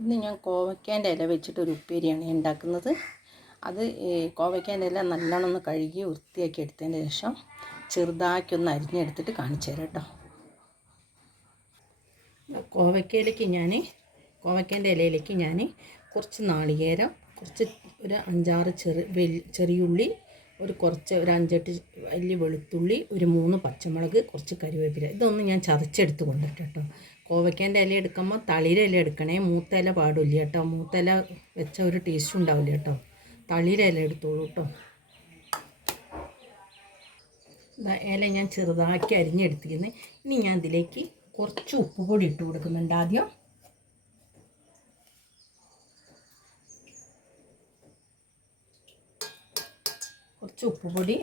ഇന്ന് ഞാൻ കോവയ്ക്കേൻ്റെ ഇല വെച്ചിട്ടൊരു ഉപ്പേരിയാണ് ഉണ്ടാക്കുന്നത്. അത് കോവയ്ക്കേൻ്റെ ഇല നല്ലോണം ഒന്ന് കഴുകി വൃത്തിയാക്കി എടുത്തതിന് ശേഷം ചെറുതാക്കി ഒന്ന് അരിഞ്ഞെടുത്തിട്ട് കാണിച്ചു തരാം കേട്ടോ. കോവയ്ക്കേൻ്റെ ഇലയിലേക്ക് ഞാൻ കുറച്ച് നാളികേരം, ഒരു 5-6 ചെറിയുള്ളി, ഒരു 5-8 വലിയ വെളുത്തുള്ളി, ഒരു 3 പച്ചമുളക്, കുറച്ച് കരിവേപ്പില, ഇതൊന്ന് ഞാൻ ചതച്ചെടുത്ത് കൊണ്ടിട്ട് കേട്ടോ. കോവയ്ക്കേൻ്റെ ഇല എടുക്കുമ്പോൾ തളിര ഇല എടുക്കണേ, മൂത്ത ഇല പാടില്ല കേട്ടോ. മൂത്ത ഇല വെച്ച ഒരു ടേസ്റ്റും ഉണ്ടാവില്ല കേട്ടോ. തളിര ഇല എടുത്തോളൂ കേട്ടോ. ഇല ഞാൻ ചെറുതാക്കി അരിഞ്ഞെടുത്തിരുന്നത്. ഇനി ഞാൻ ഇതിലേക്ക് കുറച്ച് ഉപ്പ് പൊടി ഇട്ട് കൊടുക്കുന്നുണ്ട്. ആദ്യം കുറച്ച് ഉപ്പ് പൊടി,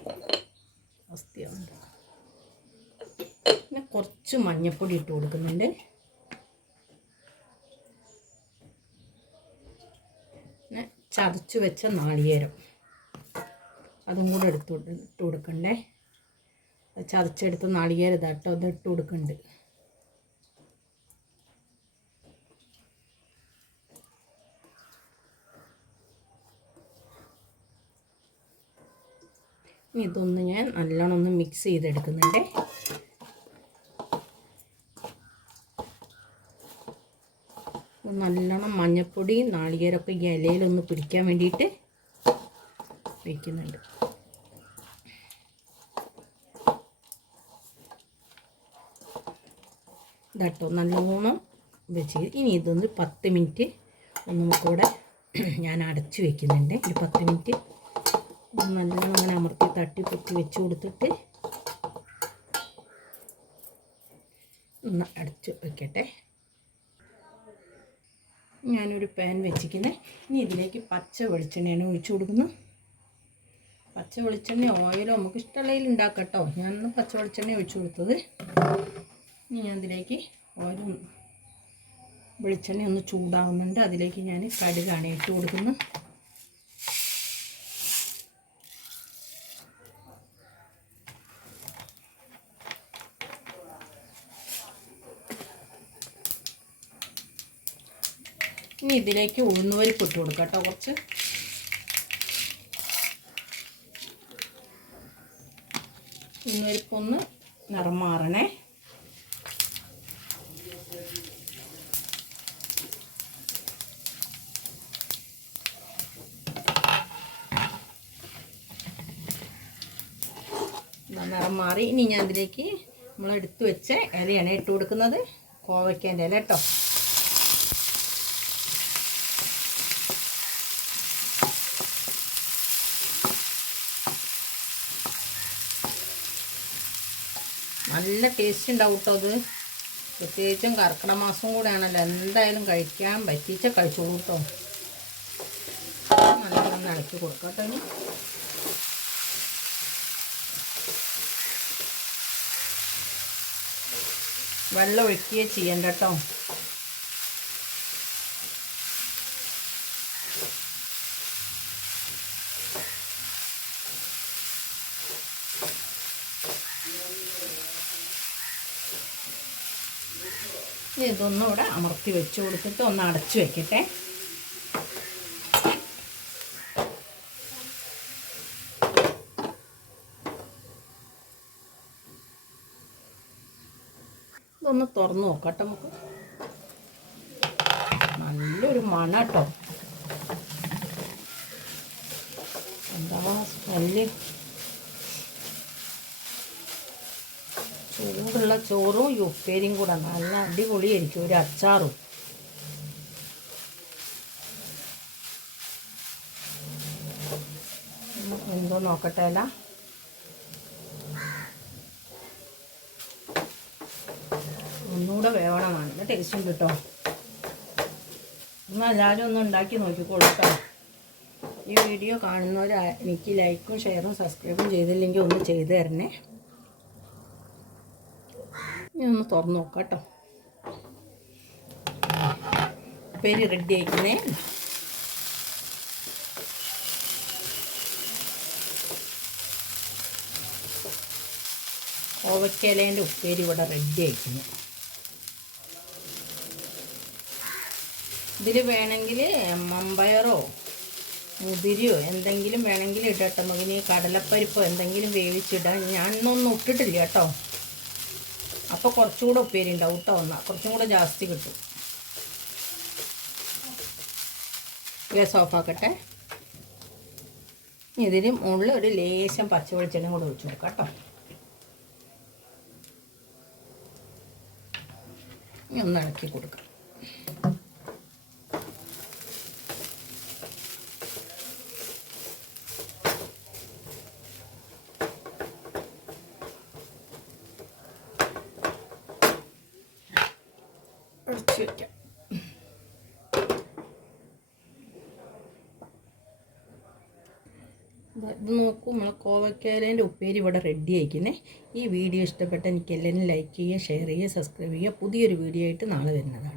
പിന്നെ കുറച്ച് മഞ്ഞൾപ്പൊടി ഇട്ട് കൊടുക്കുന്നുണ്ട്. പിന്നെ ചതച്ച് വെച്ച നാളികേരം അതും കൂടെ ഇട്ട് കൊടുക്കണ്ടേ. ചതച്ചെടുത്ത നാളികേരം ഇതാട്ടോ, അത് ഇട്ട് കൊടുക്കുന്നുണ്ട്. ഇതൊന്ന് ഞാൻ നല്ലോണം ഒന്ന് മിക്സ് ചെയ്തെടുക്കുന്നുണ്ട്. നല്ലോണം മഞ്ഞൾപ്പൊടി നാളികേരമൊക്കെ ഈ ഇലയിലൊന്ന് പിടിക്കാൻ വേണ്ടിയിട്ട് വയ്ക്കുന്നുണ്ട്. ഇതാട്ടോ നല്ലോണം വെച്ച് ഇനി ഇതൊന്ന് 10 മിനിറ്റ് ഒന്നും കൂടെ ഞാൻ അടച്ചു വയ്ക്കുന്നുണ്ട്. ഒരു 10 മിനിറ്റ് നല്ലോണം അങ്ങനെ അമർത്തി തട്ടി പൊട്ടി വെച്ച് കൊടുത്തിട്ട് ഒന്ന് അടച്ച് വയ്ക്കട്ടെ. ഞാനൊരു പാൻ വെച്ചിരിക്കുന്നത്. ഇനി ഇതിലേക്ക് പച്ച വെളിച്ചെണ്ണയാണ് ഒഴിച്ചു കൊടുക്കുന്നത്. പച്ച വെളിച്ചെണ്ണ ഓയിലോ നമുക്ക് ഇഷ്ടമുള്ളതിൽ ഉണ്ടാക്കാം കേട്ടോ. ഞാനൊന്ന് പച്ച വെളിച്ചെണ്ണ ഒഴിച്ചു കൊടുത്തത്. ഇനി ഞാൻ ഇതിലേക്ക് വെളിച്ചെണ്ണ ഒന്ന് ചൂടാവുന്നുണ്ട്. അതിലേക്ക് ഞാൻ കടുകാണ് ഇട്ട് കൊടുക്കുന്നത്. ഇനി ഇതിലേക്ക് ഉഴുന്നുപരിപ്പ് ഇട്ട് കൊടുക്കാം കേട്ടോ. കുറച്ച് ഉഴുന്നുപരിപ്പൊന്ന് നിറം മാറണേ. നിറം മാറി. ഇനി ഞാൻ ഇതിലേക്ക് നമ്മളെടുത്ത് വെച്ച ഇലയാണ് ഇട്ട് കൊടുക്കുന്നത്. കോവയ്ക്കേൻ്റെ ഇല കേട്ടോ. നല്ല ടേസ്റ്റ് ഉണ്ടാവും കേട്ടോ. അത് പ്രത്യേകിച്ചും കർക്കിടക മാസം കൂടെയാണല്ലോ. എന്തായാലും കഴിക്കാൻ പറ്റിച്ച കഴിച്ചോളൂ കേട്ടോ. നല്ലോണം ഇളക്കി കൊടുക്കാം കേട്ടോ. ഇനി വെള്ളം ഒഴിക്കുകയോ ചെയ്യണ്ട കേട്ടോ. ഇതൊന്നും ഇവിടെ അമർത്തി വെച്ച് കൊടുത്തിട്ട് ഒന്ന് അടച്ചു വെക്കട്ടെ. ഇതൊന്ന് തുറന്ന് നോക്കട്ടെ നമുക്ക്. നല്ലൊരു മണം കേട്ടോ. എന്താ സ്മെല്ല്. ചൂടുള്ള ചോറും ഈ ഉപ്പേരിയും കൂടെ നല്ല അടിപൊളിയായിരിക്കും. ഒരു അച്ചാറും. എന്തോ നോക്കട്ടെ. അല്ല ഒന്നുകൂടെ വേവണം. നല്ല ടേസ്റ്റ് ഉണ്ട് കേട്ടോ. എന്നാൽ എല്ലാവരും ഒന്ന് ഉണ്ടാക്കി നോക്കിക്കോളൂ കേട്ടോ. ഈ വീഡിയോ കാണുന്നവർ എനിക്ക് ലൈക്കും ഷെയറും സബ്സ്ക്രൈബും ചെയ്തില്ലെങ്കിൽ ഒന്ന് ചെയ്ത് തരണേ. ഞാൻ ഒന്ന് തുറന്ന് നോക്കാം കേട്ടോ. ഉപ്പേരി റെഡി ആയിക്കുന്നേ. കോവയ്ക്കയിലേൻ്റെ ഉപ്പേരി ഇവിടെ റെഡി ആയിക്കുന്നു. ഇതിൽ വേണമെങ്കിൽ മമ്പയറോ മുതിരിയോ എന്തെങ്കിലും വേണമെങ്കിൽ ഇടട്ടെ മകന്, കടലപ്പരിപ്പോ എന്തെങ്കിലും വേവിച്ചിടാൻ. ഞാനൊന്നും ഇട്ടിട്ടില്ല കേട്ടോ. അപ്പോൾ കുറച്ചുകൂടെ ഉപ്പേരി ഉണ്ടാവും കേട്ടോ. കുറച്ചും കൂടെ ജാസ്തി കിട്ടും. ഗ്യാസ് ഓഫാക്കട്ടെ. ഇതിന് മുകളിൽ ഒരു ലേശം പച്ച വെളിച്ചെണ്ണ കൂടെ ഒഴിച്ചു കൊടുക്കാം കേട്ടോ. ഒന്ന് ഇളക്കി കൊടുക്കാം. ഒഴിച്ച് വയ്ക്കാം. ഇത് നോക്കൂ, നമ്മളെ കോവയ്ക്കാലേൻ്റെ ഉപ്പേരി ഇവിടെ റെഡി ആയിക്കുന്നേ. ഈ വീഡിയോ ഇഷ്ടപ്പെട്ട എനിക്ക് എല്ലാവരും ലൈക്ക് ചെയ്യുക, ഷെയർ ചെയ്യുക, സബ്സ്ക്രൈബ് ചെയ്യുക. പുതിയൊരു വീഡിയോ ആയിട്ട് നാളെ വരുന്നതാണ്.